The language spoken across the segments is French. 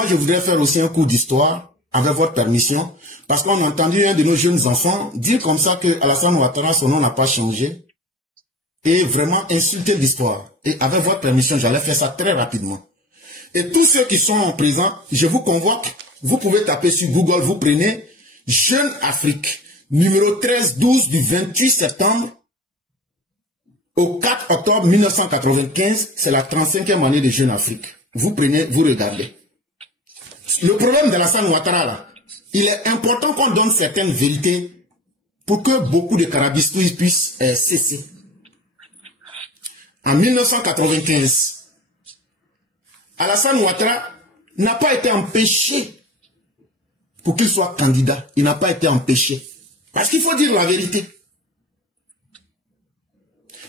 Moi, je voudrais faire aussi un cours d'histoire, avec votre permission, parce qu'on a entendu un de nos jeunes enfants dire comme ça que Alassane Ouattara, son nom n'a pas changé, et vraiment insulter l'histoire. Et avec votre permission, j'allais faire ça très rapidement. Et tous ceux qui sont présents, je vous convoque, vous pouvez taper sur Google, vous prenez Jeune Afrique, numéro 13-12 du 28 septembre au 4 octobre 1995, c'est la 35e année de Jeune Afrique. Vous prenez, vous regardez. Le problème d'Alassane Ouattara, là, il est important qu'on donne certaines vérités pour que beaucoup de carabistouilles puissent cesser. En 1995, Alassane Ouattara n'a pas été empêché pour qu'il soit candidat. Il n'a pas été empêché. Parce qu'il faut dire la vérité.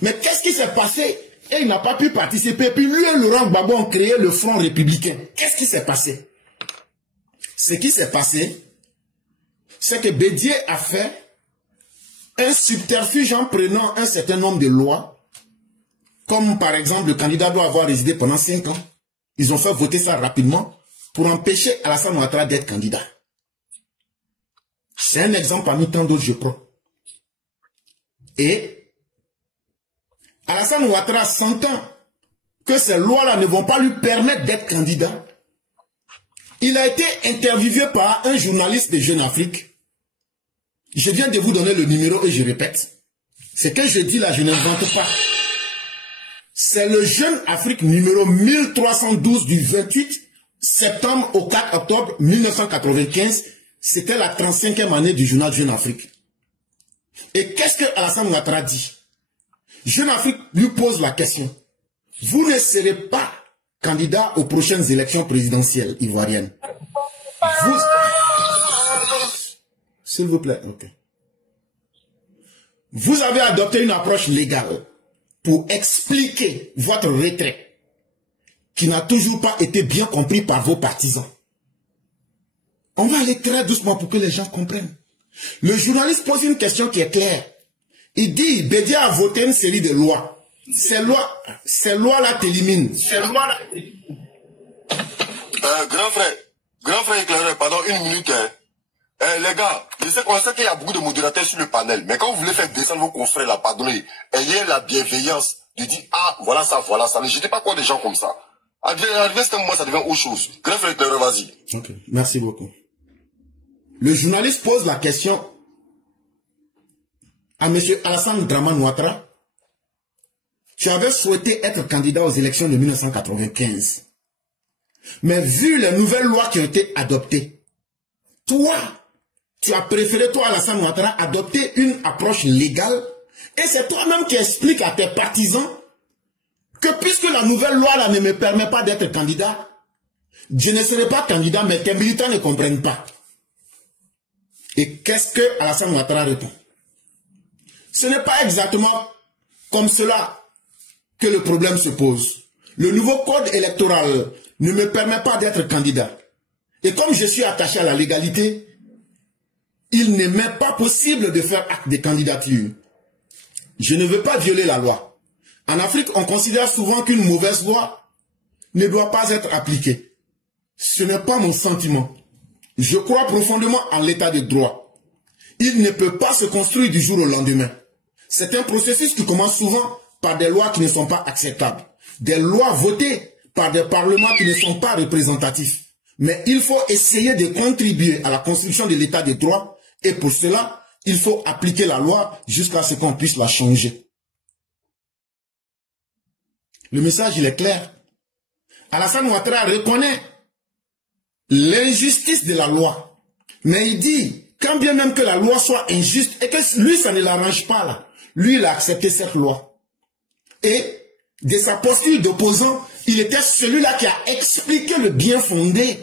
Mais qu'est-ce qui s'est passé? Et il n'a pas pu participer. Puis lui et Laurent Gbagbo ont créé le Front républicain. Qu'est-ce qui s'est passé? Ce qui s'est passé, c'est que Bédié a fait un subterfuge en prenant un certain nombre de lois, comme par exemple le candidat doit avoir résidé pendant 5 ans. Ils ont fait voter ça rapidement pour empêcher Alassane Ouattara d'être candidat. C'est un exemple parmi tant d'autres, je crois. Et Alassane Ouattara, sentant que ces lois-là ne vont pas lui permettre d'être candidat, il a été interviewé par un journaliste de Jeune Afrique. Je viens de vous donner le numéro et je répète. Ce que je dis là, je n'invente pas. C'est le Jeune Afrique numéro 1312 du 28 septembre au 4 octobre 1995. C'était la 35e année du journal Jeune Afrique. Et qu'est-ce que Alassane Ouattara dit? Jeune Afrique lui pose la question. Vous ne serez pas candidat aux prochaines élections présidentielles ivoiriennes. Vous... S'il vous plaît, ok. Vous avez adopté une approche légale pour expliquer votre retrait qui n'a toujours pas été bien compris par vos partisans. On va aller très doucement pour que les gens comprennent. Le journaliste pose une question qui est claire. Il dit, Bédié a voté une série de lois. Ces lois-là t'éliminent. Ces lois-là... grand frère éclaireur, pardon, une minute. Les gars, je sais qu'on sait qu'il y a beaucoup de modérateurs sur le panel, mais quand vous voulez faire descendre vos confrères là, pardonnez, ayez la bienveillance de dire, ah, voilà ça, ne jetez pas quoi des gens comme ça. Arrivé ce moment, ça devient autre chose. Grand frère éclaireur, vas-y. Ok, merci beaucoup. Le journaliste pose la question à M. Alassane Dramane Ouattara. Tu avais souhaité être candidat aux élections de 1995. Mais vu les nouvelles lois qui ont été adoptées, toi, tu as préféré, toi, Alassane Ouattara, adopter une approche légale. Et c'est toi-même qui expliques à tes partisans que puisque la nouvelle loi là ne me permet pas d'être candidat, je ne serai pas candidat, mais tes militants ne comprennent pas. Et qu'est-ce que Alassane Ouattara répond? Ce n'est pas exactement comme cela que le problème se pose. Le nouveau code électoral ne me permet pas d'être candidat. Et comme je suis attaché à la légalité, il n'est même pas possible de faire acte de candidature. Je ne veux pas violer la loi. En Afrique, on considère souvent qu'une mauvaise loi ne doit pas être appliquée. Ce n'est pas mon sentiment. Je crois profondément en l'état de droit. Il ne peut pas se construire du jour au lendemain. C'est un processus qui commence souvent par des lois qui ne sont pas acceptables. Des lois votées par des parlements qui ne sont pas représentatifs. Mais il faut essayer de contribuer à la construction de l'état de droit. Et pour cela, il faut appliquer la loi jusqu'à ce qu'on puisse la changer. Le message, il est clair. Alassane Ouattara reconnaît l'injustice de la loi. Mais il dit, quand bien même que la loi soit injuste, et que lui, ça ne l'arrange pas là. Lui, il a accepté cette loi. Et de sa posture d'opposant, il était celui-là qui a expliqué le bien fondé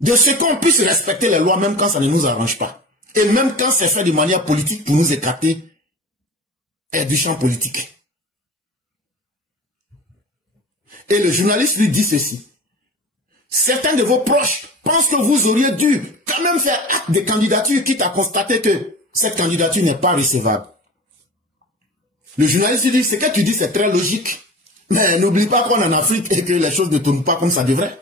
de ce qu'on puisse respecter les lois, même quand ça ne nous arrange pas. Et même quand c'est fait de manière politique pour nous écarter du champ politique. Et le journaliste lui dit ceci. Certains de vos proches pensent que vous auriez dû quand même faire acte de candidature, quitte à constater que cette candidature n'est pas recevable. Le journaliste lui dit, ce que tu dis c'est très logique. Mais n'oublie pas qu'on est en Afrique et que les choses ne tournent pas comme ça devrait.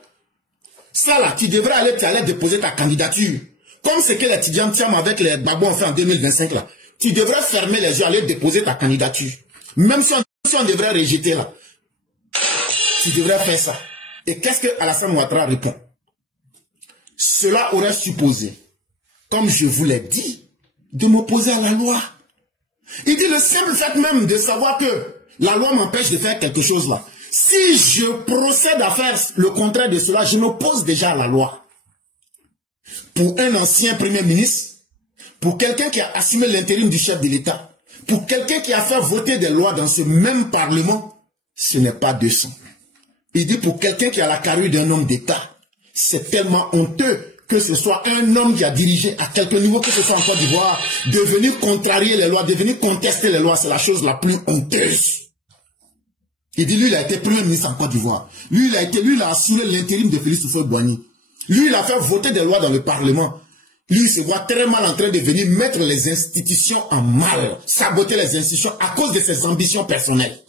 Ça là, tu devrais aller déposer ta candidature. Comme ce que les Tidjam Tiam avec les Babou ont fait en 2025 là. Tu devrais fermer les yeux, aller déposer ta candidature. Même si on devrait rejeter là. Tu devrais faire ça. Et qu'est-ce que Alassane Ouattara répond? Cela aurait supposé, comme je vous l'ai dit, de m'opposer à la loi. Il dit le simple fait même de savoir que la loi m'empêche de faire quelque chose là. Si je procède à faire le contraire de cela, je m'oppose déjà à la loi. Pour un ancien premier ministre, pour quelqu'un qui a assumé l'intérim du chef de l'État, pour quelqu'un qui a fait voter des lois dans ce même Parlement, ce n'est pas de sang. Il dit pour quelqu'un qui a la carrure d'un homme d'État, c'est tellement honteux que ce soit un homme qui a dirigé à quelque niveau, que ce soit en Côte d'Ivoire, de venir contrarier les lois, de venir contester les lois, c'est la chose la plus honteuse. Il dit, lui, il a été premier ministre en Côte d'Ivoire. Lui, il a assuré l'intérim de Félix Houphouët-Boigny. Lui, il a fait voter des lois dans le Parlement. Lui, il se voit très mal en train de venir mettre les institutions en mal, saboter les institutions à cause de ses ambitions personnelles.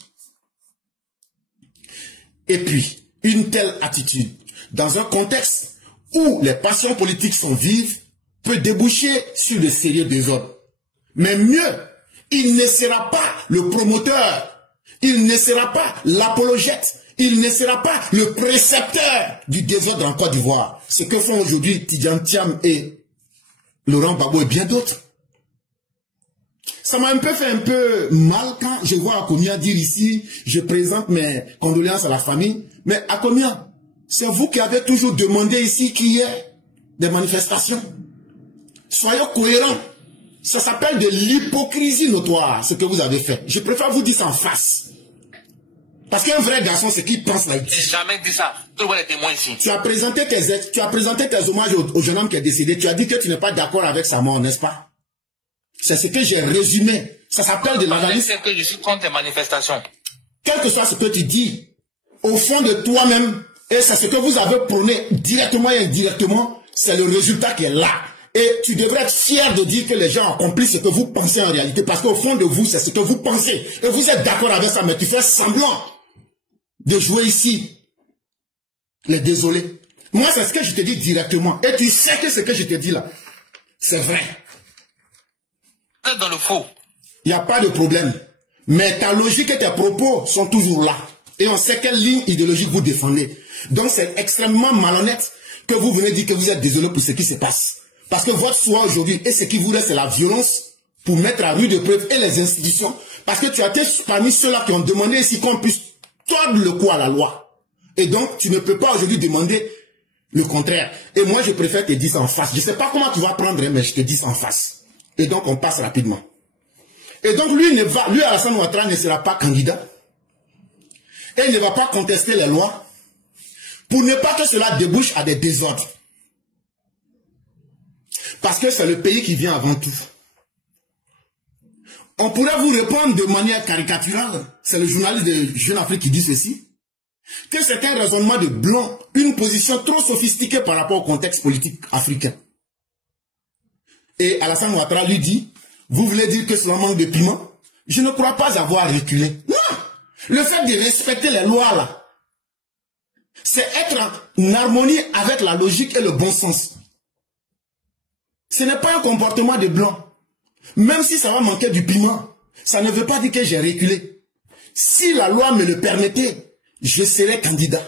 Et puis, une telle attitude, dans un contexte où les passions politiques sont vives, peut déboucher sur de sérieux désordres. Mais mieux, il ne sera pas le promoteur, il ne sera pas l'apologète, il ne sera pas le précepteur du désordre en Côte d'Ivoire. Ce que font aujourd'hui Tidjam Tiam et Laurent Gbagbo et bien d'autres. Ça m'a un peu fait un peu mal quand je vois Akomia dire ici, je présente mes condoléances à la famille. Mais Akomia, c'est vous qui avez toujours demandé ici qu'il y ait des manifestations. Soyez cohérents. Ça s'appelle de l'hypocrisie notoire, ce que vous avez fait. Je préfère vous dire ça en face. Parce qu'un vrai garçon, c'est qu'il pense là. J'ai jamais dit ça. Tu vois les témoins ici. Tu as présenté tes hommages au jeune homme qui est décédé. Tu as dit que tu n'es pas d'accord avec sa mort, n'est-ce pas? C'est ce que j'ai résumé. Ça s'appelle de l'analyse. C'est que je suis contre les manifestations. Quel que soit ce que tu dis, au fond de toi-même, et c'est ce que vous avez prôné directement et indirectement, c'est le résultat qui est là. Et tu devrais être fier de dire que les gens accomplissent ce que vous pensez en réalité. Parce qu'au fond de vous, c'est ce que vous pensez. Et vous êtes d'accord avec ça, mais tu fais semblant de jouer ici. Les désolés. Moi, c'est ce que je te dis directement. Et tu sais que ce que je te dis là, c'est vrai. Vous êtes dans le faux. Il n'y a pas de problème. Mais ta logique et tes propos sont toujours là. Et on sait quelle ligne idéologique vous défendez. Donc c'est extrêmement malhonnête que vous venez dire que vous êtes désolé pour ce qui se passe. Parce que votre choix aujourd'hui, et ce qui vous reste, c'est la violence pour mettre à rude épreuve et les institutions. Parce que tu as été parmi ceux-là qui ont demandé ici qu'on puisse tordre le cou à la loi. Et donc, tu ne peux pas aujourd'hui demander le contraire. Et moi, je préfère te dire ça en face. Je ne sais pas comment tu vas prendre, mais je te dis ça en face. Et donc, on passe rapidement. Et donc, lui, Alassane Ouattara ne sera pas candidat. Et il ne va pas contester les lois pour ne pas que cela débouche à des désordres. Parce que c'est le pays qui vient avant tout. On pourrait vous répondre de manière caricaturale, c'est le journaliste de Jeune Afrique qui dit ceci, que c'est un raisonnement de blanc, une position trop sophistiquée par rapport au contexte politique africain. Et Alassane Ouattara lui dit, vous voulez dire que c'est un manque de piment? Je ne crois pas avoir reculé. Non! Le fait de respecter les lois là, c'est être en harmonie avec la logique et le bon sens. Ce n'est pas un comportement de blanc. Même si ça va manquer du piment, ça ne veut pas dire que j'ai reculé. Si la loi me le permettait, je serais candidat.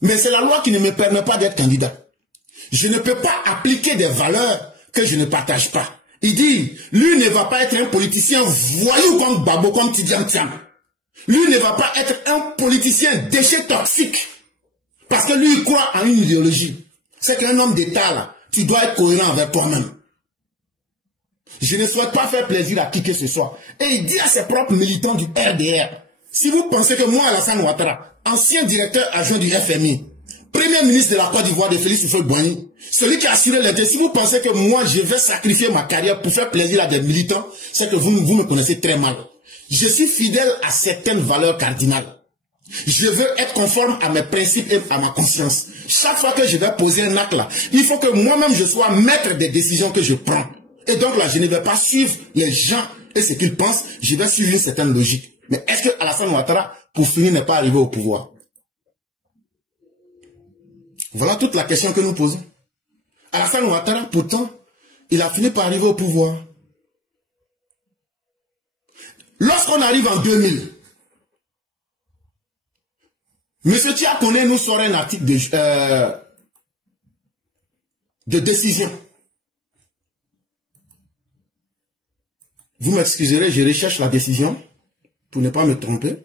Mais c'est la loi qui ne me permet pas d'être candidat. Je ne peux pas appliquer des valeurs que je ne partage pas. Il dit, lui ne va pas être un politicien voyou comme Babo, comme Tidjam Tiam. Lui ne va pas être un politicien déchet toxique. Parce que lui, il croit en une idéologie. C'est qu'un homme d'État, là, tu dois être cohérent avec toi-même. Je ne souhaite pas faire plaisir à qui que ce soit. Et il dit à ses propres militants du RDR, si vous pensez que moi, Alassane Ouattara, ancien directeur adjoint du FMI, premier ministre de la Côte d'Ivoire de Félix Houphouët-Boigny, celui qui a assuré l'intérêt, si vous pensez que moi, je vais sacrifier ma carrière pour faire plaisir à des militants, c'est que vous me connaissez très mal. Je suis fidèle à certaines valeurs cardinales. Je veux être conforme à mes principes et à ma conscience. Chaque fois que je vais poser un acte là, il faut que moi-même je sois maître des décisions que je prends. Et donc là, je ne vais pas suivre les gens et ce qu'ils pensent, je vais suivre une certaine logique. Mais est-ce que Alassane Ouattara, pour finir, n'est pas arrivé au pouvoir? Voilà toute la question que nous posons. Alassane Ouattara, pourtant, il a fini par arriver au pouvoir. Lorsqu'on arrive en 2000, M. Tia Kone nous sort un article de décision. Vous m'excuserez, je recherche la décision pour ne pas me tromper.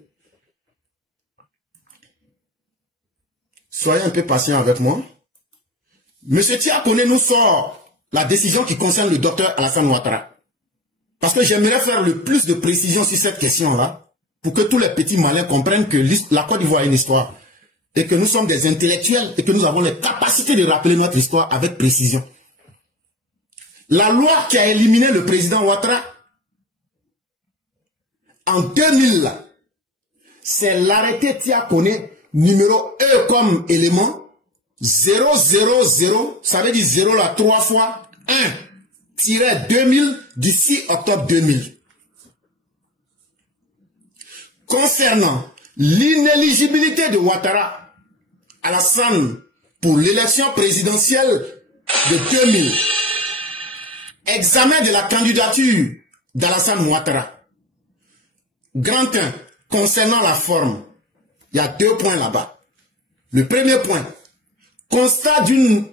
Soyez un peu patient avec moi. M. Tia Kone nous sort la décision qui concerne le docteur Alassane Ouattara. Parce que j'aimerais faire le plus de précision sur cette question-là, pour que tous les petits malins comprennent que la Côte d'Ivoire a une histoire, et que nous sommes des intellectuels, et que nous avons les capacités de rappeler notre histoire avec précision. La loi qui a éliminé le président Ouattara, en 2000, c'est l'arrêté Tia Kone, numéro E comme élément, 000, ça veut dire 0 là, 3 fois 1-2000 du 6 octobre 2000. Concernant l'inéligibilité de Ouattara Alassane pour l'élection présidentielle de 2000, examen de la candidature d'Alassane Ouattara. Grand 1, concernant la forme, il y a 2 points là-bas. Le premier point, constat d'une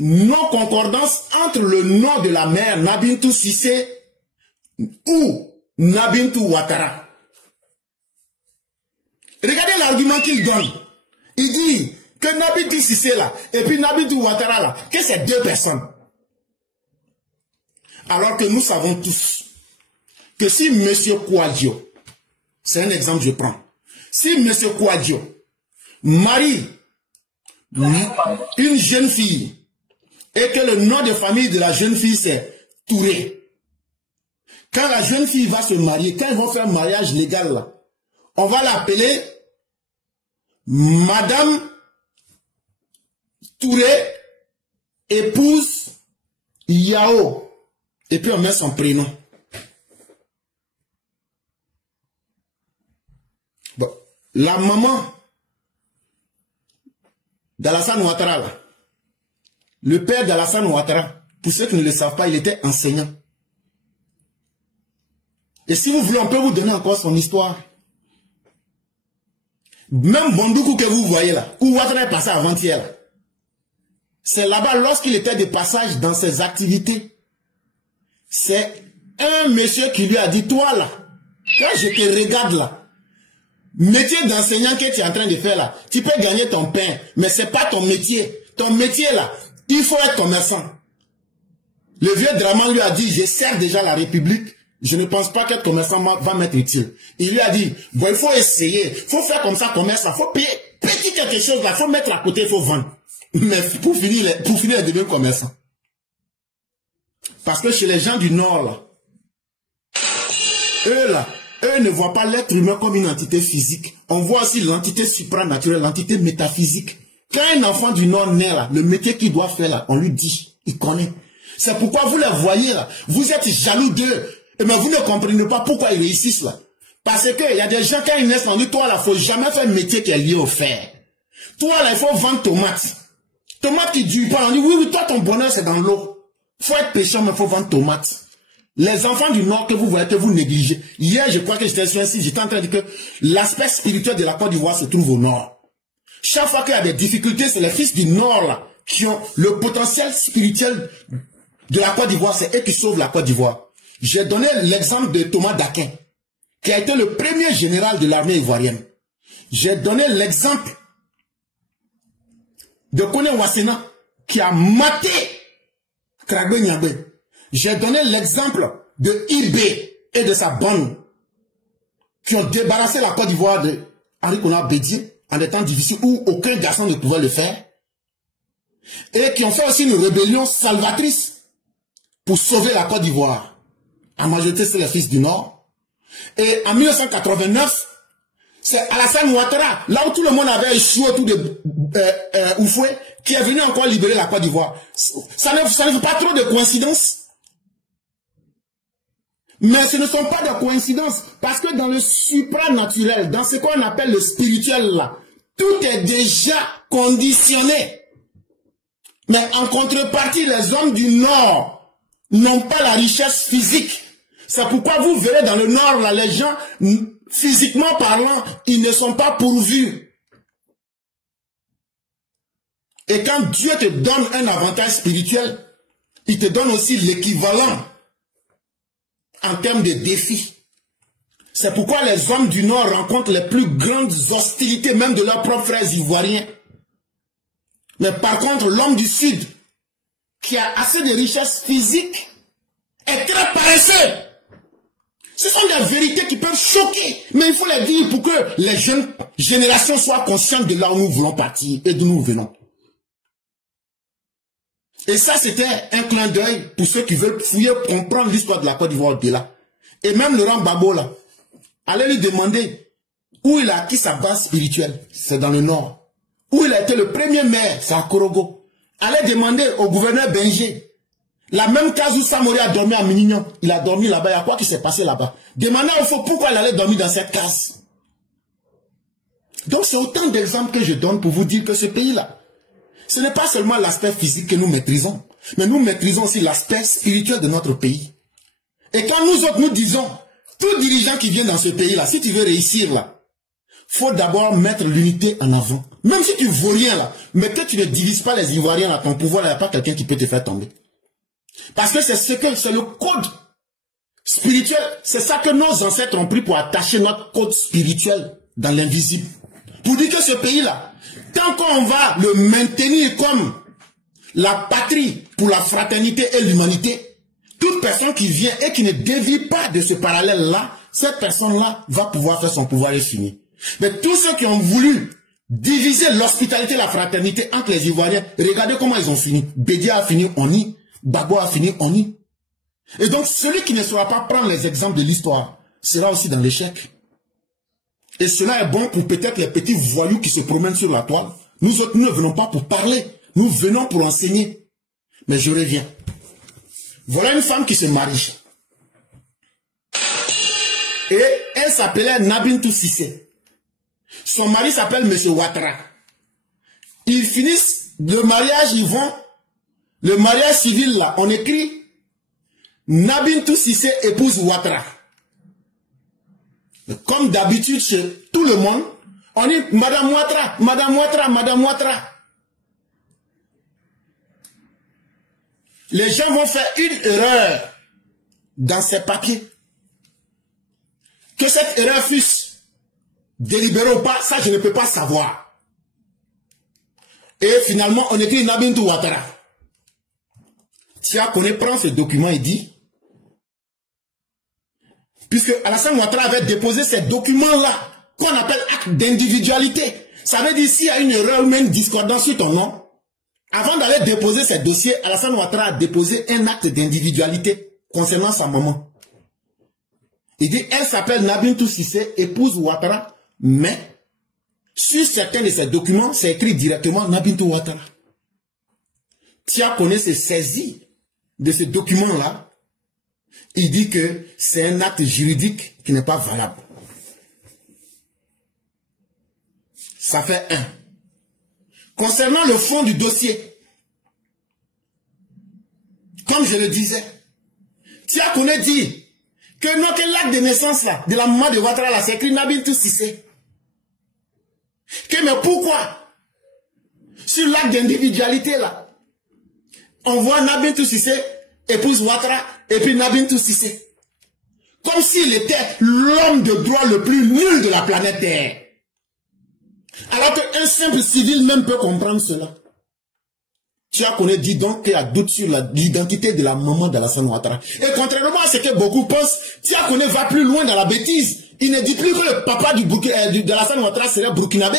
non-concordance entre le nom de la mère Nabintou Cissé ou Nabintou Ouattara. Regardez l'argument qu'il donne. Il dit que Nabintou Cissé là, et puis Nabintou Ouattara là, que c'est 2 personnes. Alors que nous savons tous que si M. Kouadio, c'est un exemple que je prends, si M. Kouadio marie une jeune fille et que le nom de famille de la jeune fille c'est Touré, quand la jeune fille va se marier, quand ils vont faire un mariage légal là, on va l'appeler Madame Touré, épouse Yao, et puis on met son prénom. Bon, la maman d'Alassane Ouattara là, le père d'Alassane Ouattara, pour ceux qui ne le savent pas, il était enseignant. Et si vous voulez, on peut vous donner encore son histoire. Même Bondoukou que vous voyez là, où Ouattara est passé avant-hier, c'est là-bas, lorsqu'il était de passage dans ses activités, c'est un monsieur qui lui a dit, toi là, quand je te regarde là, métier d'enseignant que tu es en train de faire là, tu peux gagner ton pain, mais c'est pas ton métier. Ton métier là, il faut être commerçant. Le vieux Draman lui a dit, je sers déjà la République, je ne pense pas qu'être commerçant va m'être utile. Il lui a dit, bon, il faut essayer, il faut faire comme ça, commerce là, il faut payer petit quelque chose là, il faut mettre à côté, il faut vendre. Mais pour finir, il devient commerçant. Parce que chez les gens du Nord là, eux ne voient pas l'être humain comme une entité physique. On voit aussi l'entité supranaturelle, l'entité métaphysique. Quand un enfant du Nord naît là, le métier qu'il doit faire là, on lui dit, il connaît. C'est pourquoi vous les voyez là, vous êtes jaloux d'eux, mais vous ne comprenez pas pourquoi ils réussissent là. Parce qu'il y a des gens quand ils naissent, on dit, toi là, il ne faut jamais faire un métier qui est lié au fer. Toi là, il faut vendre tomates. Tomates qui ne durent pas, on dit, oui, toi ton bonheur c'est dans l'eau. Il faut être pêcheur, mais il faut vendre tomates. Les enfants du Nord que vous voyez, que vous négligez. Hier, je crois que j'étais sur un site, j'étais en train de dire que l'aspect spirituel de la Côte d'Ivoire se trouve au Nord. Chaque fois qu'il y a des difficultés, c'est les fils du Nord là, qui ont le potentiel spirituel de la Côte d'Ivoire, c'est eux qui sauvent la Côte d'Ivoire. J'ai donné l'exemple de Thomas Daquin, qui a été le premier général de l'armée ivoirienne. J'ai donné l'exemple de Kone Wassena, qui a maté Kragbe Nyabé. J'ai donné l'exemple de Ibé et de sa bande qui ont débarrassé la Côte d'Ivoire de Henri Konan Bédié en des temps difficiles où aucun garçon ne pouvait le faire. Et qui ont fait aussi une rébellion salvatrice pour sauver la Côte d'Ivoire. En majorité, c'est les fils du Nord. Et en 1989, c'est Alassane Ouattara, là où tout le monde avait échoué autour de Oufoué, qui est venu encore libérer la Côte d'Ivoire. Ça ne fait pas trop de coïncidences. Mais ce ne sont pas de coïncidences, parce que dans le supranaturel, dans ce qu'on appelle le spirituel là, tout est déjà conditionné Mais en contrepartie, les hommes du Nord n'ont pas la richesse physique. C'est pourquoi vous verrez dans le Nord, là, les gens, physiquement parlant, ils ne sont pas pourvus. Et quand Dieu te donne un avantage spirituel, il te donne aussi l'équivalent en termes de défis. C'est pourquoi les hommes du Nord rencontrent les plus grandes hostilités, même de leurs propres frères ivoiriens. Mais par contre, l'homme du Sud, qui a assez de richesses physiques, est très paresseux. Ce sont des vérités qui peuvent choquer, mais il faut les dire pour que les jeunes générations soient conscientes de là où nous voulons partir et d'où nous venons. Et ça, c'était un clin d'œil pour ceux qui veulent fouiller, comprendre l'histoire de la Côte d'Ivoire au-delà. Et même Laurent Gbagbo, là, allez lui demander où il a acquis sa base spirituelle. C'est dans le Nord. Où il a été le premier maire, c'est à Korogo. Allez demander au gouverneur Benjé. La même case où Samori a dormi à Minignon. Il a dormi là-bas. Il y a quoi qui s'est passé là-bas? Demandez au faux pourquoi il allait dormir dans cette case. Donc c'est autant d'exemples que je donne pour vous dire que ce pays-là, ce n'est pas seulement l'aspect physique que nous maîtrisons, mais nous maîtrisons aussi l'aspect spirituel de notre pays. Et quand nous autres nous disons, tout dirigeant qui vient dans ce pays-là, si tu veux réussir là, faut d'abord mettre l'unité en avant. Même si tu ne vaux rien là, mais que tu ne divises pas les Ivoiriens à ton pouvoir, il n'y a pas quelqu'un qui peut te faire tomber. Parce que c'est le code spirituel, c'est ça que nos ancêtres ont pris pour attacher notre code spirituel dans l'invisible. Pour dire que ce pays-là, tant qu'on va le maintenir comme la patrie pour la fraternité et l'humanité, toute personne qui vient et qui ne dévie pas de ce parallèle-là, cette personne-là va pouvoir faire son pouvoir et finir. Mais tous ceux qui ont voulu diviser l'hospitalité et la fraternité entre les Ivoiriens, regardez comment ils ont fini. Bédia a fini en I, Gbagbo a fini en I. Et donc celui qui ne saura pas prendre les exemples de l'histoire sera aussi dans l'échec. Et cela est bon pour peut-être les petits voyous qui se promènent sur la toile. Nous autres, nous ne venons pas pour parler. Nous venons pour enseigner. Mais je reviens. Voilà une femme qui se marie. Et elle s'appelait Nabintou Cissé. Son mari s'appelle M. Ouattara. Ils finissent le mariage, ils vont. Le mariage civil là, on écrit Nabintou Cissé épouse Ouattara. Comme d'habitude chez tout le monde, on dit Madame Ouattara, Madame Ouattara, Madame Ouattara. Les gens vont faire une erreur dans ces papiers. Que cette erreur fût délibérée ou pas, ça je ne peux pas savoir. Et finalement, on écrit Nabintou Ouattara. Tia Kone prend ce document et dit, puisque Alassane Ouattara avait déposé ces documents-là, qu'on appelle acte d'individualité. Ça veut dire s'il y a une erreur ou même une discordance sur ton nom, avant d'aller déposer ces dossiers, Alassane Ouattara a déposé un acte d'individualité concernant sa maman. Il dit, elle s'appelle Nabintou Cissé, épouse Ouattara, mais sur certains de ces documents, c'est écrit directement Nabintou Ouattara. Tia Kone se saisit de ce document-là. Il dit que c'est un acte juridique qui n'est pas valable. Ça fait un. Concernant le fond du dossier, comme je le disais, Tia Kone dit que notre l'acte de naissance là, de la maman de Ouattara là, c'est écrit Nabintou Cissé. Que mais pourquoi sur l'acte d'individualité là, on voit Nabintou Cissé épouse Ouattara et puis Nabintou Cissé. Comme s'il était l'homme de droit le plus nul de la planète Terre. Alors qu'un simple civil même peut comprendre cela. Tia Kone dit donc qu'il y a doute sur l'identité de la maman d'Alassane Ouattara. Et contrairement à ce que beaucoup pensent, Tia Kone va plus loin dans la bêtise. Il ne dit plus que le papa d'Alassane Ouattara serait burkinabé.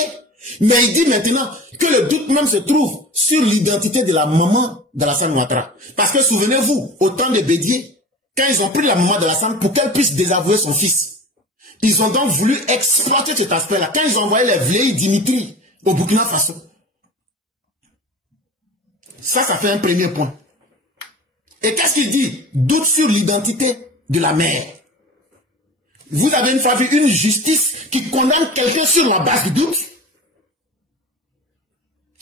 Mais il dit maintenant que le doute même se trouve sur l'identité de la maman d'Alassane Ouattara. Parce que souvenez-vous, au temps de Bédié, quand ils ont pris la maman d'Alassane pour qu'elle puisse désavouer son fils, ils ont donc voulu exploiter cet aspect-là. Quand ils ont envoyé les vieilles Dimitri au Burkina Faso. Ça fait un premier point. Et qu'est-ce qu'il dit? Doute sur l'identité de la mère. Vous avez une fois vu une justice qui condamne quelqu'un sur la base du doute?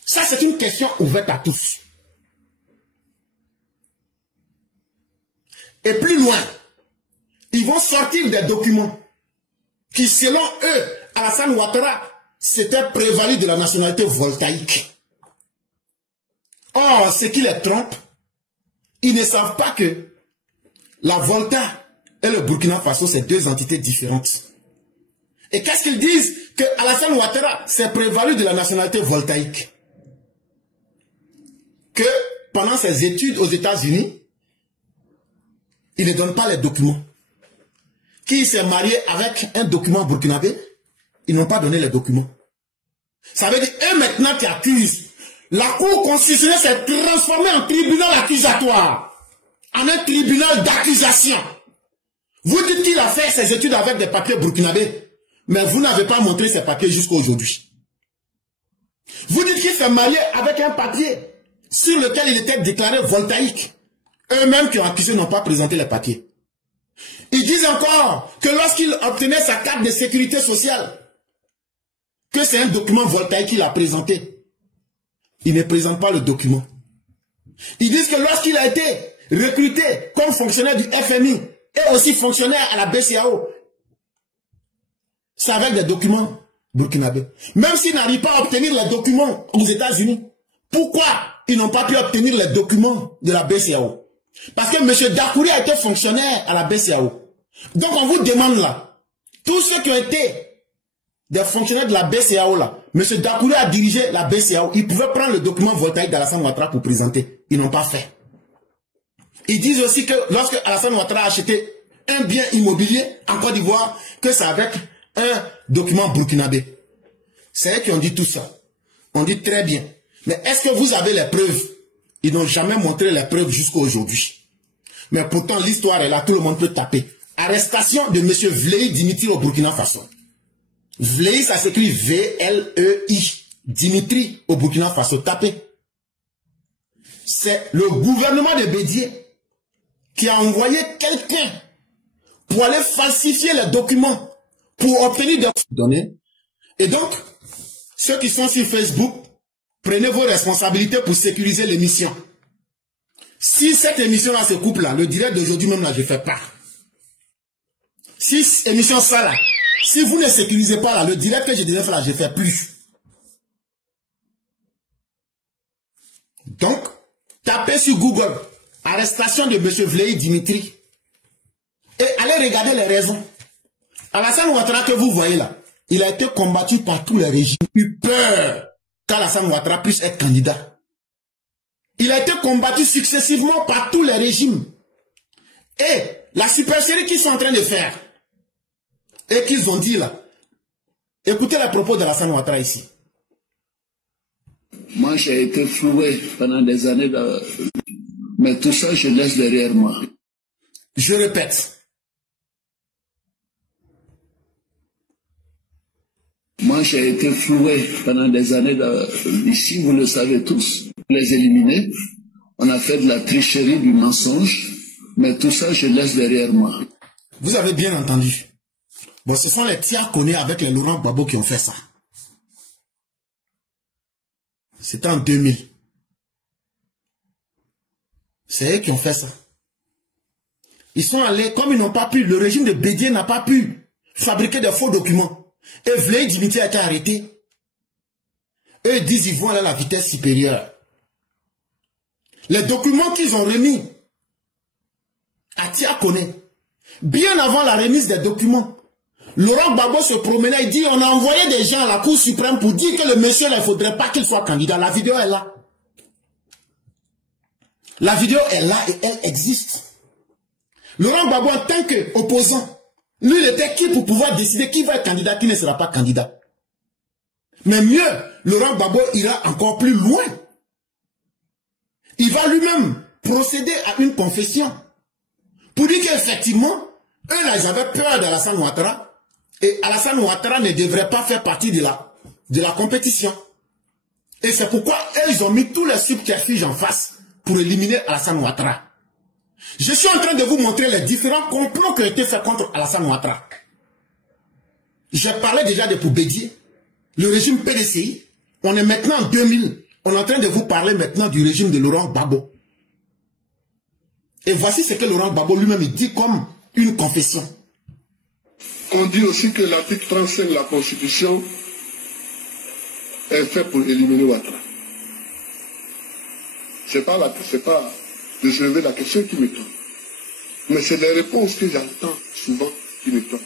Ça, c'est une question ouverte à tous. Et plus loin, ils vont sortir des documents qui, selon eux, Alassane Ouattara, s'était prévalu de la nationalité voltaïque. Or, ce qui les trompe, ils ne savent pas que la Volta et le Burkina Faso, c'est deux entités différentes. Et qu'est-ce qu'ils disent? Que Alassane Ouattara s'est prévalu de la nationalité voltaïque. Que pendant ses études aux États-Unis, il ne donne pas les documents. Qu'il s'est marié avec un document burkinabé, ils n'ont pas donné les documents. Ça veut dire, eux maintenant qui accusent, la Cour constitutionnelle s'est transformée en tribunal accusatoire, en un tribunal d'accusation. Vous dites qu'il a fait ses études avec des papiers burkinabés, mais vous n'avez pas montré ces papiers jusqu'à aujourd'hui. Vous dites qu'il s'est marié avec un papier sur lequel il était déclaré voltaïque. Eux-mêmes qui ont accusé n'ont pas présenté les papiers. Ils disent encore que lorsqu'il obtenait sa carte de sécurité sociale, que c'est un document voltaïque qu'il a présenté. Il ne présente pas le document. Ils disent que lorsqu'il a été recruté comme fonctionnaire du FMI et aussi fonctionnaire à la BCAO, c'est avec des documents burkinabés. Même s'ils n'arrivent pas à obtenir les documents aux États-Unis, pourquoi ils n'ont pas pu obtenir les documents de la BCAO? Parce que M. Dakouri a été fonctionnaire à la BCAO. Donc on vous demande là, tous ceux qui ont été des fonctionnaires de la BCAO là, M. Dakouri a dirigé la BCAO, ils pouvaient prendre le document voltaïque d'Alassane Ouattara pour présenter. Ils n'ont pas fait. Ils disent aussi que lorsque Alassane Ouattara a acheté un bien immobilier en Côte d'Ivoire, que c'est avec un document burkinabé. C'est eux qui ont dit tout ça. On dit très bien. Mais est-ce que vous avez les preuves? Ils n'ont jamais montré les preuves jusqu'à aujourd'hui. Mais pourtant, l'histoire est là, tout le monde peut taper. Arrestation de M. Vlei Dimitri au Burkina Faso. Vlei, ça s'écrit V-L-E-I. Dimitri au Burkina Faso. Tapez. C'est le gouvernement de Bédié qui a envoyé quelqu'un pour aller falsifier les documents pour obtenir des données. Et donc, ceux qui sont sur Facebook, prenez vos responsabilités pour sécuriser l'émission. Si cette émission-là se coupe là, le direct d'aujourd'hui même là, je ne fais pas. Si émission ça là, si vous ne sécurisez pas là, le direct que je devais faire là, je ne fais plus. Donc, tapez sur Google, arrestation de M. Vlei Dimitri. Et allez regarder les raisons. Alassane Ouattara que vous voyez là, il a été combattu par tous les régimes. Il a eu peur qu'Alassane Ouattara puisse être candidat. Il a été combattu successivement par tous les régimes. Et la supercherie qu'ils sont en train de faire, et qu'ils ont dit là, écoutez les propos d'Alassane Ouattara ici. Moi, j'ai été floué pendant des années, mais tout ça, je laisse derrière moi. Je répète. Moi, j'ai été floué pendant des années ici, vous le savez tous, les éliminer. On a fait de la tricherie, du mensonge, mais tout ça, je laisse derrière moi. Vous avez bien entendu. Bon, ce sont les Tiakonais avec les Laurent Gbagbo qui ont fait ça. C'était en 2000. C'est eux qui ont fait ça. Ils sont allés, comme ils n'ont pas pu, le régime de Bédié n'a pas pu fabriquer de faux documents. Et Vlei Dimitri a été arrêté. Eux disent qu'ils vont aller à la vitesse supérieure. Les documents qu'ils ont remis à Tiakoné, bien avant la remise des documents, Laurent Gbagbo se promenait et dit on a envoyé des gens à la Cour suprême pour dire que le monsieur il ne faudrait pas qu'il soit candidat. La vidéo est là. La vidéo est là et elle existe. Laurent Gbagbo en tant qu'opposant, lui il était qui pour pouvoir décider qui va être candidat, qui ne sera pas candidat. Mais mieux, Laurent Gbagbo ira encore plus loin. Il va lui-même procéder à une confession pour dire qu'effectivement, eux là, ils avaient peur d'Alassane Ouattara et Alassane Ouattara ne devrait pas faire partie de la compétition. Et c'est pourquoi eux, ils ont mis tous les subterfuges en face pour éliminer Alassane Ouattara. Je suis en train de vous montrer les différents complots qui ont été faits contre Alassane Ouattara. J'ai parlé déjà de Bédié, le régime PDCI. On est maintenant en 2000. On est en train de vous parler maintenant du régime de Laurent Gbagbo. Et voici ce que Laurent Gbagbo lui-même dit comme une confession. On dit aussi que l'article 35 de la Constitution est fait pour éliminer Ouattara. C'est pas de soulever la question qui m'étonne. Mais c'est les réponses que j'entends souvent qui m'étonnent.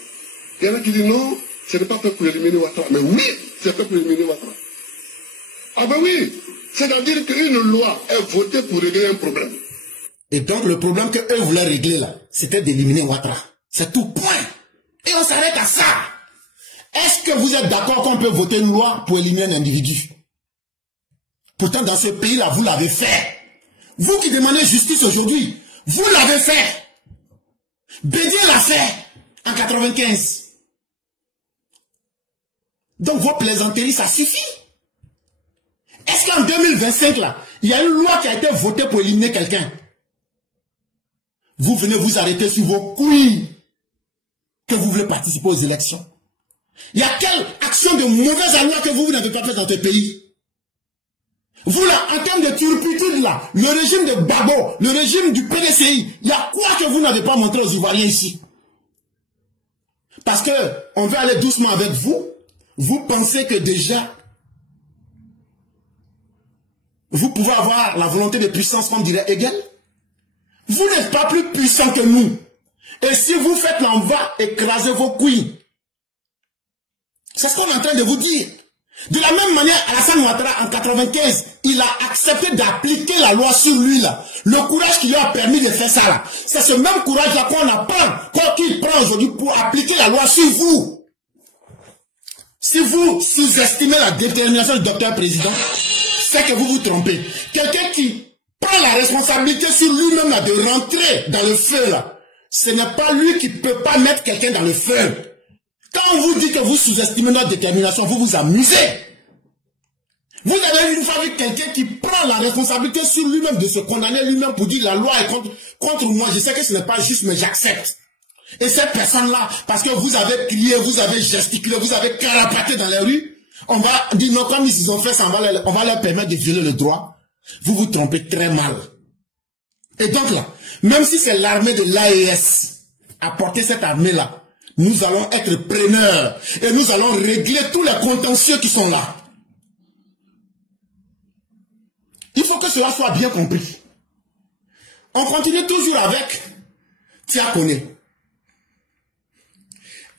Il y en a qui disent non, ce n'est pas fait pour éliminer Ouattara. Mais oui, c'est fait pour éliminer Ouattara. Ah ben oui, c'est-à-dire qu'une loi est votée pour régler un problème. Et donc le problème qu'eux voulaient régler là, c'était d'éliminer Ouattara. C'est tout, point. Et on s'arrête à ça. Est-ce que vous êtes d'accord qu'on peut voter une loi pour éliminer un individu? Pourtant dans ce pays-là, vous l'avez fait. Vous qui demandez justice aujourd'hui, vous l'avez fait. Bédier l'a fait en 95. Donc vos plaisanteries, ça suffit. Est-ce qu'en 2025, là, il y a une loi qui a été votée pour éliminer quelqu'un? Vous venez vous arrêter sur vos couilles que vous voulez participer aux élections. Il y a quelle action de mauvaise loi que vous n'avez pas fait dans ce pays? Vous là, en termes de turpitude là, le régime de Gbagbo, le régime du PDCI, il y a quoi que vous n'avez pas montré aux Ivoiriens ici? Parce que on veut aller doucement avec vous. Vous pensez que déjà, vous pouvez avoir la volonté de puissance comme dirait Hegel? Vous n'êtes pas plus puissant que nous. Et si vous faites là, on va écraser vos couilles. C'est ce qu'on est en train de vous dire. De la même manière, Alassane Ouattara, en 95, il a accepté d'appliquer la loi sur lui, là. Le courage qui lui a permis de faire ça, là. C'est ce même courage-là qu'on apprend, qu'il prend aujourd'hui pour appliquer la loi sur vous. Si vous sous-estimez la détermination du docteur président, c'est que vous vous trompez. Quelqu'un qui prend la responsabilité sur lui-même, là, de rentrer dans le feu, là. Ce n'est pas lui qui ne peut pas mettre quelqu'un dans le feu. Quand on vous dit que vous sous-estimez notre détermination, vous vous amusez. Vous avez une fois vu quelqu'un qui prend la responsabilité sur lui-même de se condamner lui-même pour dire la loi est contre moi. Je sais que ce n'est pas juste, mais j'accepte. Et cette personne-là, parce que vous avez crié, vous avez gesticulé, vous avez carapaté dans les rues, on va dire non, comme ils ont fait ça, on va leur permettre de violer le droit. Vous vous trompez très mal. Et donc là, même si c'est l'armée de l'AES à porter cette armée-là, nous allons être preneurs et nous allons régler tous les contentieux qui sont là. Il faut que cela soit bien compris. On continue toujours avec Tia Kone.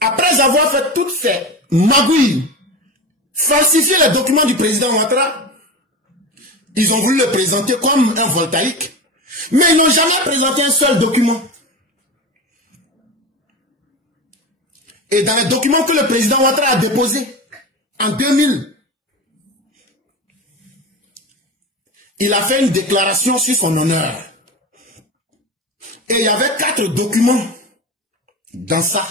Après avoir fait toutes ces magouilles, falsifier les documents du président Ouattara, ils ont voulu le présenter comme un voltaïque, mais ils n'ont jamais présenté un seul document. Et dans les documents que le président Ouattara a déposés en 2000, il a fait une déclaration sur son honneur. Et il y avait 4 documents dans ça.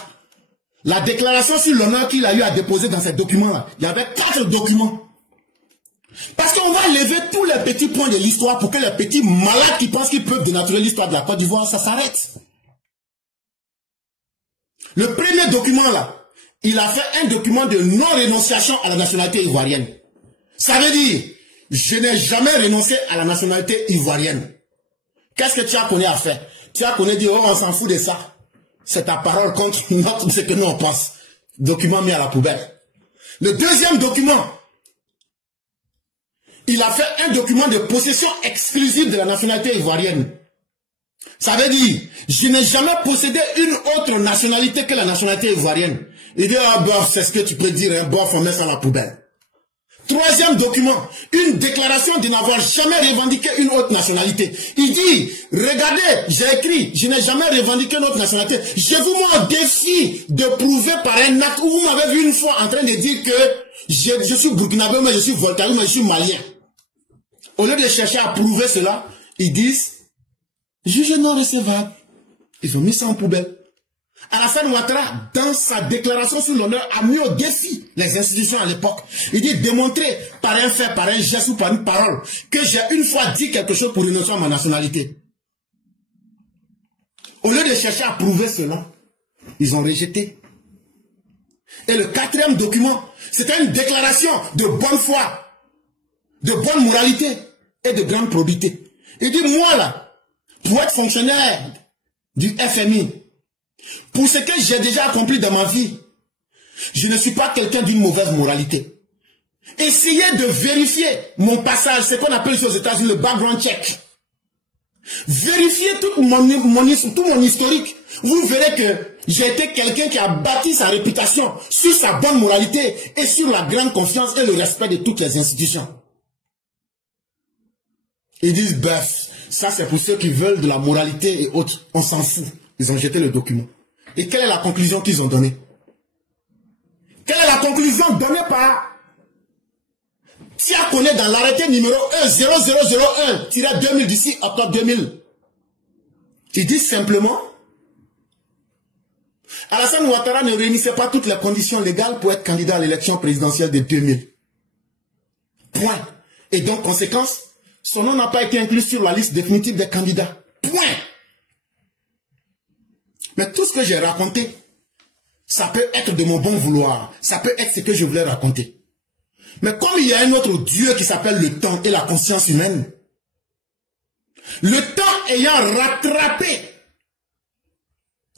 La déclaration sur l'honneur qu'il a eu à déposer dans ces documents-là, il y avait 4 documents. Parce qu'on va lever tous les petits points de l'histoire pour que les petits malades qui pensent qu'ils peuvent dénaturer l'histoire de la Côte d'Ivoire, ça s'arrête. Le premier document là, il a fait un document de non-rénonciation à la nationalité ivoirienne. Ça veut dire, je n'ai jamais renoncé à la nationalité ivoirienne. Qu'est-ce que Tia Kone a fait? Tia Kone dit, oh, on s'en fout de ça. C'est ta parole contre ce que nous on pense. Document mis à la poubelle. Le deuxième document, il a fait un document de possession exclusive de la nationalité ivoirienne. Ça veut dire, je n'ai jamais possédé une autre nationalité que la nationalité ivoirienne. Il dit, ah bof, c'est ce que tu peux dire, hein, bof, on met ça à la poubelle. Troisième document, une déclaration de n'avoir jamais revendiqué une autre nationalité. Il dit, regardez, j'ai écrit, je n'ai jamais revendiqué une autre nationalité. Je vous mets au défi de prouver par un acte où vous m'avez vu une fois en train de dire que je suis burkinabé, mais je suis voltaïque, mais je suis malien. Au lieu de chercher à prouver cela, ils disent, juge non recevable. Ils ont mis ça en poubelle. Alassane Ouattara, dans sa déclaration sur l'honneur, a mis au défi les institutions à l'époque. Il dit démontrer par un fait, par un geste ou par une parole que j'ai une fois dit quelque chose pour renoncer à ma nationalité. Au lieu de chercher à prouver cela, ils ont rejeté. Et le quatrième document, c'était une déclaration de bonne foi, de bonne moralité et de grande probité. Il dit, moi là, pour être fonctionnaire du FMI, pour ce que j'ai déjà accompli dans ma vie, je ne suis pas quelqu'un d'une mauvaise moralité. Essayez de vérifier mon passage, ce qu'on appelle aux États-Unis le background check. Vérifiez tout mon historique. Vous verrez que j'ai été quelqu'un qui a bâti sa réputation sur sa bonne moralité et sur la grande confiance et le respect de toutes les institutions. Ils disent, bœuf, ça c'est pour ceux qui veulent de la moralité et autres. On s'en fout. Ils ont jeté le document. Et quelle est la conclusion qu'ils ont donnée? Quelle est la conclusion donnée par Tiakoné dans l'arrêté numéro 0001-2000 du 6 octobre 2000? Il dit simplement, Alassane Ouattara ne réunissait pas toutes les conditions légales pour être candidat à l'élection présidentielle de 2000. Point. Et donc, conséquence, son nom n'a pas été inclus sur la liste définitive des candidats. Point. Mais tout ce que j'ai raconté, ça peut être de mon bon vouloir. Ça peut être ce que je voulais raconter. Mais comme il y a un autre Dieu qui s'appelle le temps et la conscience humaine, le temps ayant rattrapé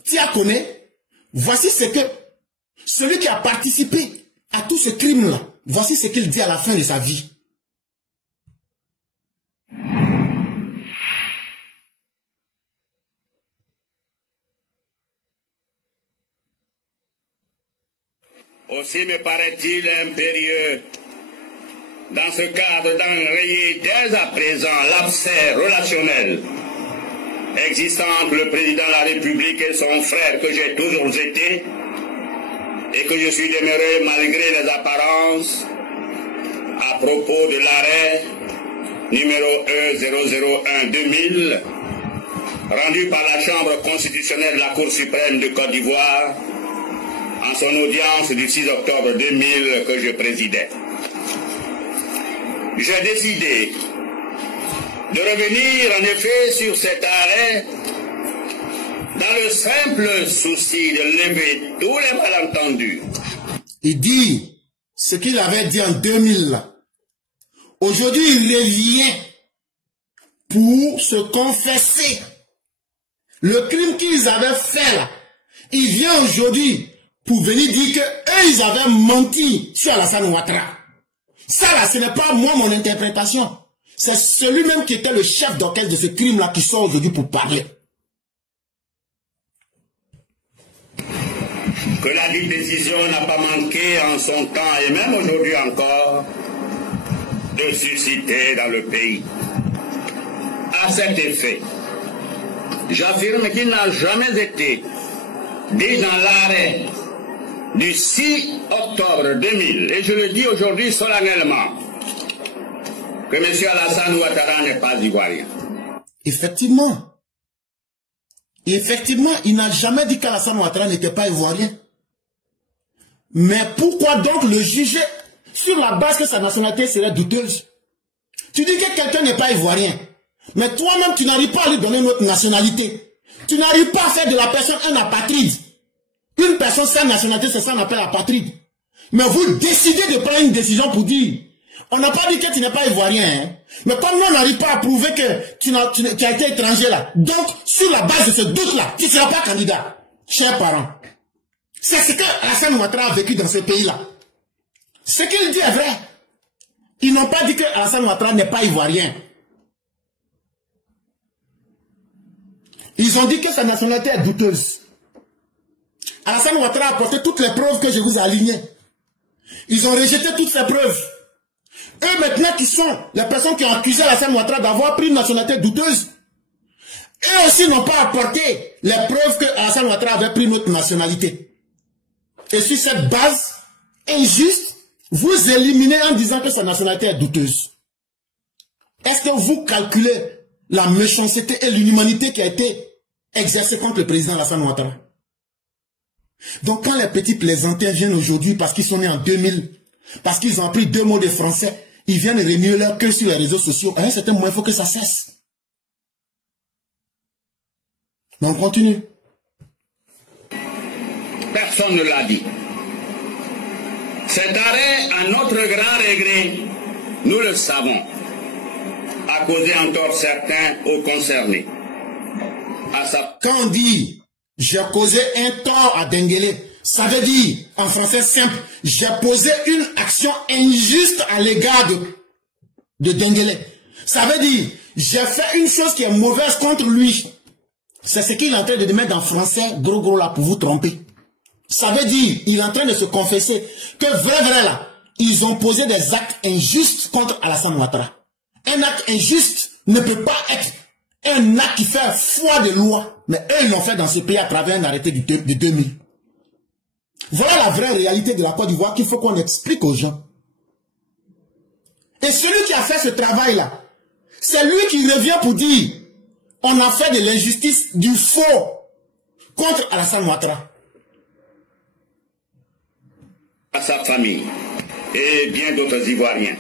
Tiakoné, voici ce que celui qui a participé à tout ce crime-là, voici ce qu'il dit à la fin de sa vie. Aussi me paraît-il impérieux, dans ce cadre, d'enrayer dès à présent l'abcès relationnel existant entre le président de la République et son frère que j'ai toujours été et que je suis demeuré malgré les apparences à propos de l'arrêt numéro E001-2000 rendu par la Chambre constitutionnelle de la Cour suprême de Côte d'Ivoire en son audience du 6 octobre 2000 que je présidais. J'ai décidé de revenir en effet sur cet arrêt dans le simple souci de lever tous les malentendus. Il dit ce qu'il avait dit en 2000. Aujourd'hui, il revient pour se confesser. Le crime qu'ils avaient fait là, il vient aujourd'hui pour venir dire que eux, ils avaient menti sur Alassane Ouattara. Ça là, ce n'est pas moi mon interprétation. C'est celui-même qui était le chef d'orchestre de ce crime-là qui sort aujourd'hui pour parler. Que la dite décision n'a pas manqué en son temps et même aujourd'hui encore de susciter dans le pays. À cet effet, j'affirme qu'il n'a jamais été dit dans l'arrêt du 6 octobre 2000, et je le dis aujourd'hui solennellement, que M. Alassane Ouattara n'est pas ivoirien. Effectivement. Effectivement, il n'a jamais dit qu'Alassane Ouattara n'était pas ivoirien. Mais pourquoi donc le juger sur la base que sa nationalité serait douteuse? Tu dis que quelqu'un n'est pas ivoirien, mais toi-même tu n'arrives pas à lui donner notre nationalité. Tu n'arrives pas à faire de la personne un apatride. Une personne sans nationalité, c'est ça qu'on appelle apatride. Mais vous décidez de prendre une décision pour dire, on n'a pas dit que tu n'es pas ivoirien, hein? Mais comme nous on n'arrive pas à prouver que tu as été étranger là, donc sur la base de ce doute-là, tu ne seras pas candidat. Chers parents, c'est ce que Alassane Ouattara a vécu dans ce pays-là. Ce qu'il dit est vrai. Ils n'ont pas dit que Alassane Ouattara n'est pas ivoirien. Ils ont dit que sa nationalité est douteuse. Alassane Ouattara a apporté toutes les preuves que je vous ai alignées. Ils ont rejeté toutes ces preuves. Eux maintenant qui sont les personnes qui ont accusé Alassane Ouattara d'avoir pris une nationalité douteuse, eux aussi n'ont pas apporté les preuves que Alassane Ouattara avait pris notre nationalité. Et sur cette base injuste, vous éliminez en disant que sa nationalité est douteuse. Est-ce que vous calculez la méchanceté et l'inhumanité qui a été exercée contre le président Alassane Ouattara? Donc quand les petits plaisantins viennent aujourd'hui parce qu'ils sont nés en 2000, parce qu'ils ont appris 2 mots de français, ils viennent remuer leur queue sur les réseaux sociaux. À un certain moment, il faut que ça cesse. Mais on continue. Personne ne l'a dit. Cet arrêt, à notre grand regret, nous le savons, a causé un tort certain aux concernés. à sa... Quand on dit j'ai causé un tort à Denguele, ça veut dire, en français simple, j'ai posé une action injuste à l'égard de Denguele. Ça veut dire, j'ai fait une chose qui est mauvaise contre lui. C'est ce qu'il est en train de mettre en français, gros là, pour vous tromper. Ça veut dire, il est en train de se confesser que vrai là, ils ont posé des actes injustes contre Alassane Ouattara. Un acte injuste ne peut pas être un acte qui fait foi de loi. Mais eux, ils l'ont fait dans ce pays à travers un arrêté de 2000. Voilà la vraie réalité de la Côte d'Ivoire qu'il faut qu'on explique aux gens. Et celui qui a fait ce travail-là, c'est lui qui revient pour dire on a fait de l'injustice, du faux contre Alassane Ouattara. À sa famille et bien d'autres Ivoiriens.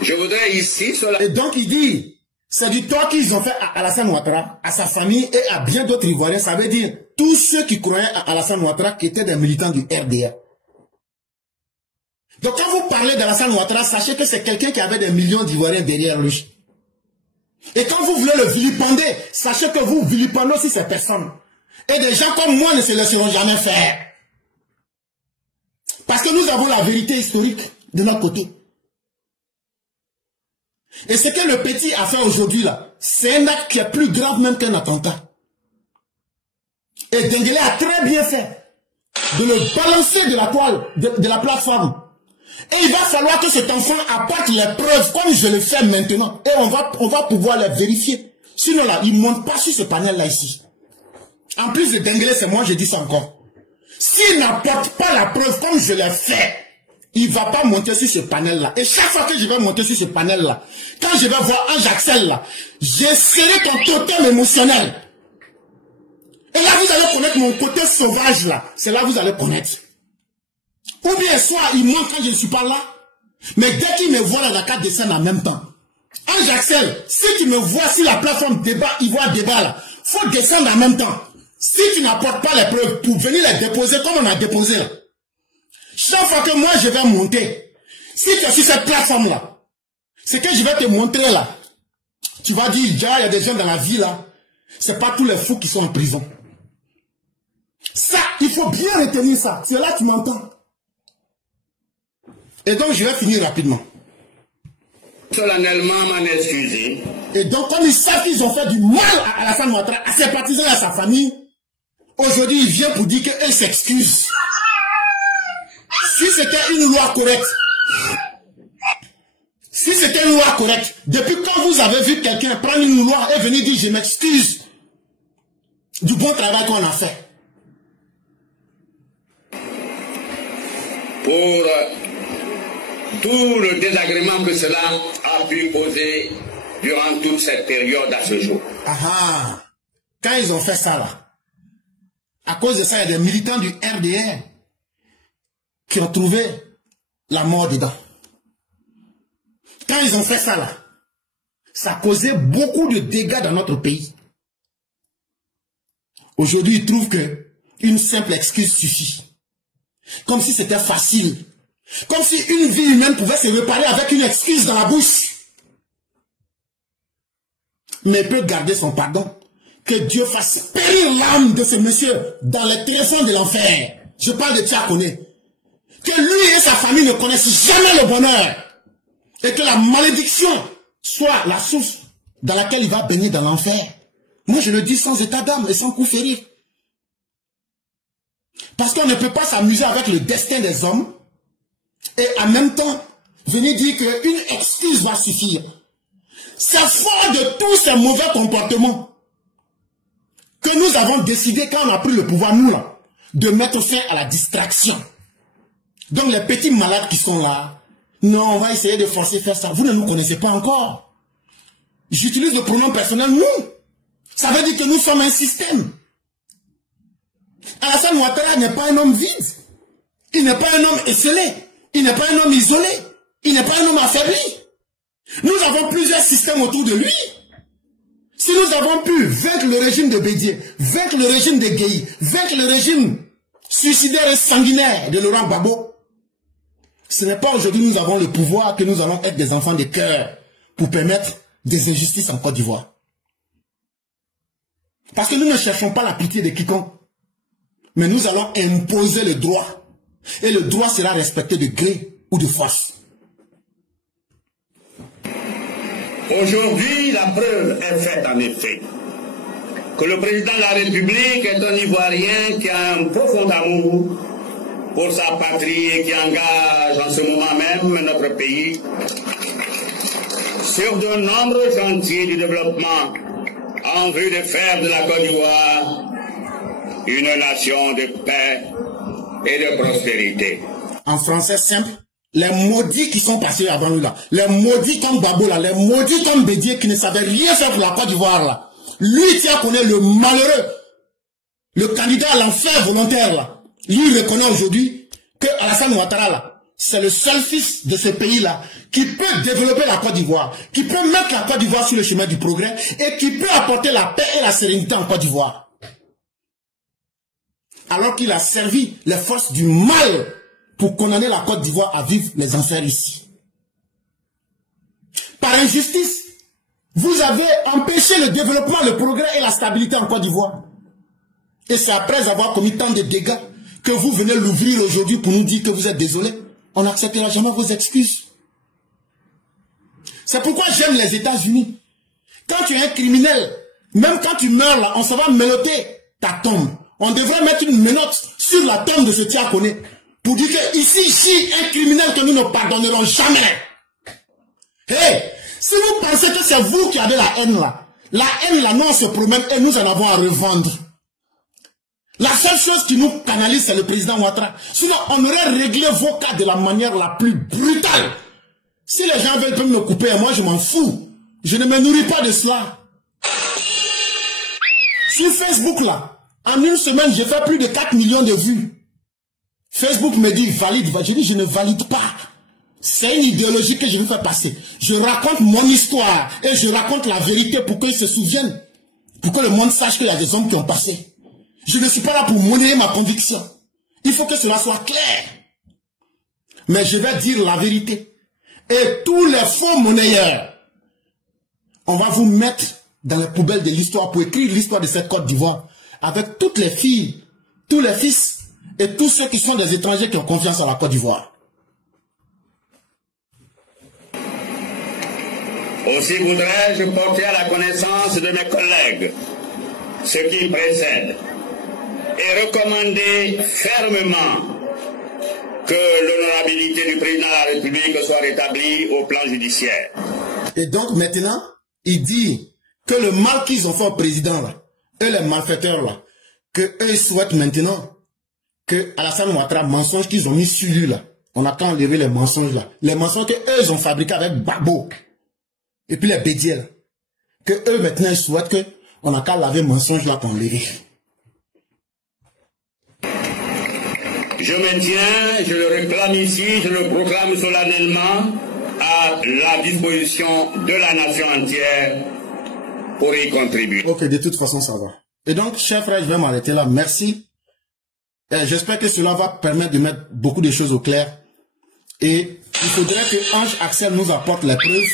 Je voudrais ici... Et donc il dit, c'est du tort qu'ils ont fait à Alassane Ouattara, à sa famille et à bien d'autres Ivoiriens. Ça veut dire tous ceux qui croyaient à Alassane Ouattara qui étaient des militants du RDA. Donc quand vous parlez d'Alassane Ouattara, sachez que c'est quelqu'un qui avait des millions d'Ivoiriens derrière lui. Et quand vous voulez le vilipender, sachez que vous vilipendez aussi ces personnes. Et des gens comme moi ne se laisseront jamais faire. Parce que nous avons la vérité historique de notre côté. Et ce que le petit a fait aujourd'hui là, c'est un acte qui est plus grave même qu'un attentat. Et Denguele a très bien fait de le balancer de la toile, de la plateforme. Et il va falloir que cet enfant apporte les preuves comme je le fais maintenant. Et on va pouvoir les vérifier. Sinon là, il ne monte pas sur ce panel là ici. En plus de Denguele, c'est moi, je dis ça encore. S'il n'apporte pas la preuve comme je l'ai fait, il ne va pas monter sur ce panel là. Et chaque fois que je vais monter sur ce panel là, quand je vais voir un Jaxel là, j'essaierai ton totem émotionnel. Et là vous allez connaître mon côté sauvage là. C'est là que vous allez connaître. Ou bien soit il monte quand je ne suis pas là, mais dès qu'il me voit dans la carte descendre en même temps. Un Jaxel, si tu me vois sur la plateforme débat, il voit débat là, faut descendre en même temps. Si tu n'apportes pas les preuves pour venir les déposer comme on a déposé là, chaque fois que moi je vais monter, si tu es sur cette plateforme là, ce que je vais te montrer là, tu vas dire, il y a des gens dans la vie là, c'est pas tous les fous qui sont en prison. Ça, il faut bien retenir ça. C'est là que tu m'entends. Et donc je vais finir rapidement. Solennellement m'en excuser. Et donc comme ils savent qu'ils ont fait du mal à Alassane Ouattara, à ses partisans et à sa famille, aujourd'hui il vient pour dire qu'elle s'excuse. Si c'était une loi correcte, depuis quand vous avez vu quelqu'un prendre une loi et venir dire je m'excuse du bon travail qu'on a fait? Pour tout le désagrément que cela a pu causer durant toute cette période à ce jour. Ah, quand ils ont fait ça là, à cause de ça, il y a des militants du RDR qui ont trouvé la mort dedans. Quand ils ont fait ça là, ça a causé beaucoup de dégâts dans notre pays. Aujourd'hui, ils trouvent que une simple excuse suffit. Comme si c'était facile. Comme si une vie humaine pouvait se réparer avec une excuse dans la bouche. Mais il peut garder son pardon. Que Dieu fasse périr l'âme de ce monsieur dans les tréfonds de l'enfer. Je parle de Tchakoné. Que lui et sa famille ne connaissent jamais le bonheur. Et que la malédiction soit la source dans laquelle il va baigner dans l'enfer. Moi je le dis sans état d'âme et sans coup férir. Parce qu'on ne peut pas s'amuser avec le destin des hommes et en même temps venir dire qu'une excuse va suffire. C'est fort de tous ces mauvais comportements que nous avons décidé quand on a pris le pouvoir, nous là, de mettre fin à la distraction. Donc les petits malades qui sont là, non, on va essayer de forcer faire ça. Vous ne nous connaissez pas encore. J'utilise le pronom personnel nous. Ça veut dire que nous sommes un système. Alassane Ouattara n'est pas un homme vide. Il n'est pas un homme esselé. Il n'est pas un homme isolé. Il n'est pas un homme affaibli. Nous avons plusieurs systèmes autour de lui. Si nous avons pu vaincre le régime de Bédié, vaincre le régime de Gueye, vaincre le régime suicidaire et sanguinaire de Laurent Gbagbo, ce n'est pas aujourd'hui nous avons le pouvoir que nous allons être des enfants de cœur pour permettre des injustices en Côte d'Ivoire. Parce que nous ne cherchons pas la pitié de quiconque. Mais nous allons imposer le droit. Et le droit sera respecté de gré ou de force. Aujourd'hui, la preuve est faite en effet que le président de la République est un Ivoirien qui a un profond amour pour sa patrie et qui engage en ce moment même notre pays sur de nombreux chantiers du développement en vue de faire de la Côte d'Ivoire une nation de paix et de prospérité. En français simple, les maudits qui sont passés avant nous là, les maudits comme Babo là, les maudits comme Bédier qui ne savaient rien faire pour la Côte d'Ivoire là, lui qui a connu le malheureux, le candidat à l'enfer volontaire là, lui reconnaît aujourd'hui que Alassane Ouattara là, c'est le seul fils de ce pays là qui peut développer la Côte d'Ivoire, qui peut mettre la Côte d'Ivoire sur le chemin du progrès et qui peut apporter la paix et la sérénité en Côte d'Ivoire. Alors qu'il a servi les forces du mal pour condamner la Côte d'Ivoire à vivre les enfers ici. Par injustice, vous avez empêché le développement, le progrès et la stabilité en Côte d'Ivoire. Et c'est après avoir commis tant de dégâts que vous venez l'ouvrir aujourd'hui pour nous dire que vous êtes désolé. On n'acceptera jamais vos excuses. C'est pourquoi j'aime les États-Unis. Quand tu es un criminel, même quand tu meurs là, on s'en va menotter ta tombe. On devrait mettre une menotte sur la tombe de ce Tiakoné pour dire que ici, un criminel que nous ne pardonnerons jamais. Hey, si vous pensez que c'est vous qui avez la haine là, nous on se promène et nous en avons à revendre. La seule chose qui nous canalise, c'est le président Ouattara. Sinon, on aurait réglé vos cas de la manière la plus brutale. Si les gens veulent me couper, moi je m'en fous. Je ne me nourris pas de cela. Sur Facebook là, en une semaine, j'ai fait plus de 4 millions de vues. Facebook me dit valide. Je dis je ne valide pas. C'est une idéologie que je veux faire passer. Je raconte mon histoire et je raconte la vérité pour qu'ils se souviennent. Pour que le monde sache qu'il y a des hommes qui ont passé. Je ne suis pas là pour monnayer ma conviction. Il faut que cela soit clair. Mais je vais dire la vérité. Et tous les faux monnayeurs, on va vous mettre dans les poubelles de l'histoire pour écrire l'histoire de cette Côte d'Ivoire. Avec toutes les filles, tous les fils et tous ceux qui sont des étrangers qui ont confiance en la Côte d'Ivoire. Aussi voudrais-je porter à la connaissance de mes collègues ce qui précède et recommander fermement que l'honorabilité du président de la République soit rétablie au plan judiciaire. Et donc maintenant, il dit que le mal qu'ils ont fait au président là, eux les malfaiteurs là, que eux souhaitent maintenant que Alassane Ouattara, mensonges qu'ils ont mis sur lui là, on a qu'à enlever les mensonges là, les mensonges que eux ont fabriqués avec Babo et puis les bédiers là, que eux maintenant ils souhaitent que on a qu'à laver les mensonges là pour enlever. Je maintiens, je le réclame ici, je le proclame solennellement à la disposition de la nation entière pour y contribuer. Ok, de toute façon, ça va. Et donc, chers frères, je vais m'arrêter là. Merci. J'espère que cela va permettre de mettre beaucoup de choses au clair. Et il faudrait que Ange Axel nous apporte les preuves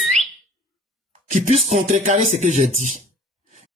qui puissent contrecarrer ce que j'ai dit.